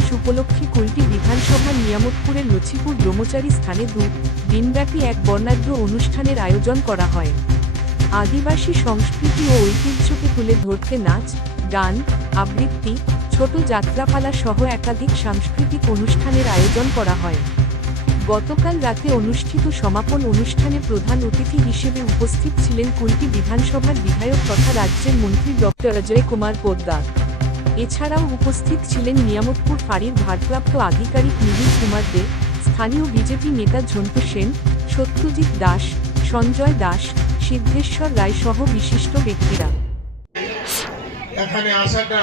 দিবস উপলক্ষে কুলটি বিধানসভার নিয়ামতপুরের লছিপুর ব্রহ্মচারী স্থানে দিনব্যাপী এক বর্ণাঢ্য অনুষ্ঠানের আয়োজন করা হয়। আদিবাসী সংস্কৃতি ও ঐতিহ্যকে তুলে ধরতে নাচ, গান, আবৃত্তি, ছোট যাত্রাপালা সহ একাধিক সাংস্কৃতিক অনুষ্ঠানের আয়োজন করা হয়। গতকাল রাতে অনুষ্ঠিত সমাপন অনুষ্ঠানে প্রধান অতিথি হিসেবে উপস্থিত ছিলেন কুলটি বিধানসভার বিধায়ক তথা রাজ্যের মন্ত্রী ডক্টর অজয় কুমার পোদ্দার। এছাড়াও উপস্থিত ছিলেন নিয়ামতপুর ফাঁড়ির ভারপ্রাপ্ত আধিকারিক নিবিড় কুমার দে, স্থানীয় বিজেপি নেতা ঝন্টু সেন, সত্যজিৎ দাস, সঞ্জয় দাস, সিদ্ধেশ্বর রায় সহ বিশিষ্ট ব্যক্তিরা। এখানে আসাটা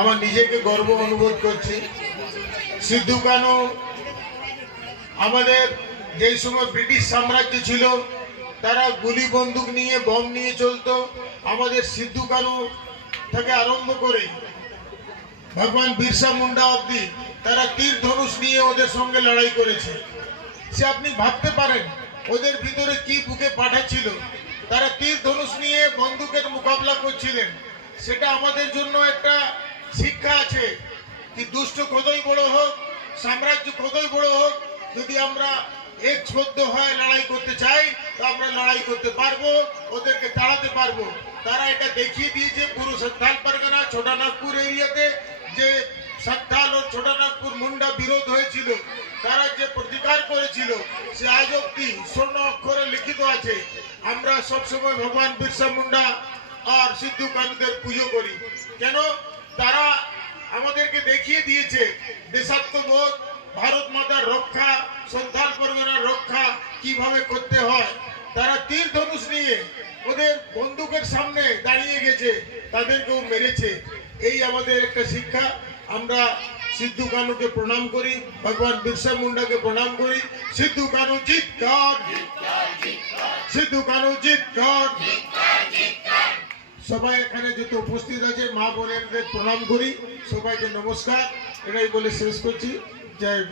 আমার নিজেকে গর্ব অনুভব করছি। সিদ্ধু কানু আমাদের যেই সময় ব্রিটিশ সাম্রাজ্য ছিল তারা গুলি বন্দুক নিয়ে বম নিয়ে চলতো। আমাদের সিদ্ধু কানু থেকে আরম্ভ করে ভগবান বিরসা মুন্ডা অবধি তারা তীর ধনুষ নিয়ে ওদের সঙ্গে লড়াই করেছে। সে আপনি ভাবতে পারেন ওদের ভিতরে কি বুকে পাঠা ছিল। তারা তীর ধনুষ নিয়ে বন্দুকের মোকাবিলা করছিলেন। সেটা আমাদের জন্য একটা শিক্ষা আছে কি দুষ্ট কতই বড় হোক, সাম্রাজ্য কতই বড় হোক, যদি আমরা একবদ্ধ হয়ে লড়াই করতে চাই তো আমরা লড়াই করতে পারবো, ওদেরকে তাড়াতে পারবো। তারা এটা দেখিয়ে দিয়েছে পুরো সান্তাল পরগনা ছোটানাগপুর এরিয়াতে যে সান্তাল ও ছোটানাগপুর মুন্ডা বিরোধ হয়েছিল, তারা যে প্রতিকার করেছিল সে আজ অব্দি স্বর্ণ অক্ষরে লিখিত আছে। আমরা সবসময় ভগবান বিরসা মুন্ডা আর সিদ্ধু কানুদের পুজো করি। কেন? তারা আমাদেরকে দেখিয়ে দিয়েছে দেশাত্মবোধ, ভারত মাতার রক্ষা, সান্তাল পরগনার রক্ষা কিভাবে করতে হয়। তারা তীর ধনুষ নিয়ে ওদের বন্দুকের সামনে দাঁড়িয়ে গেছে, তাদেরকেও মেরেছে। এই আমাদের একটা শিক্ষা। আমরা সিদ্ধু কানুকে প্রণাম করি, ভগবান বিরসা মুন্ডাকে প্রণাম করি। সিদ্ধু কানু জিত কর, সিদ্ধু কানু জিত কর। সবাই এখানে যত উপস্থিত আছে মা বোনেদের প্রণাম করি, সবাইকে নমস্কার, এটাই বলে শেষ করছি। জয়।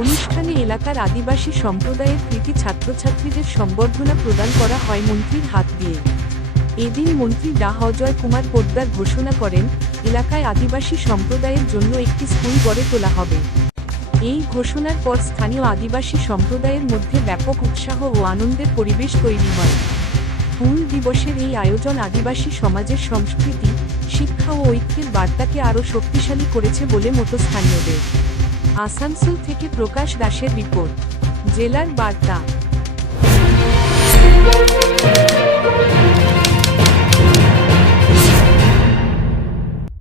অনুষ্ঠানে এলাকার আদিবাসী সম্প্রদায়ের কৃতি ছাত্রছাত্রীদের সম্বর্ধনা প্রদান করা হয় মন্ত্রীর হাত দিয়ে। এদিন মন্ত্রী ডা অজয় কুমার পোদ্দার ঘোষণা করেন, এলাকায় আদিবাসী সম্প্রদায়ের জন্য একটি স্কুল গড়ে তোলা হবে। এই ঘোষণার পর স্থানীয় আদিবাসী সম্প্রদায়ের মধ্যে ব্যাপক উৎসাহ ও আনন্দের পরিবেশ তৈরি হয়। হুল দিবসের এই আয়োজন আদিবাসী সমাজের সংস্কৃতি, শিক্ষা ও ঐক্যের বার্তাকে আরও শক্তিশালী করেছে বলে মত স্থানীয়দের। আসানসোল থেকে প্রকাশ দাসের রিপোর্ট, জেলার বার্তা।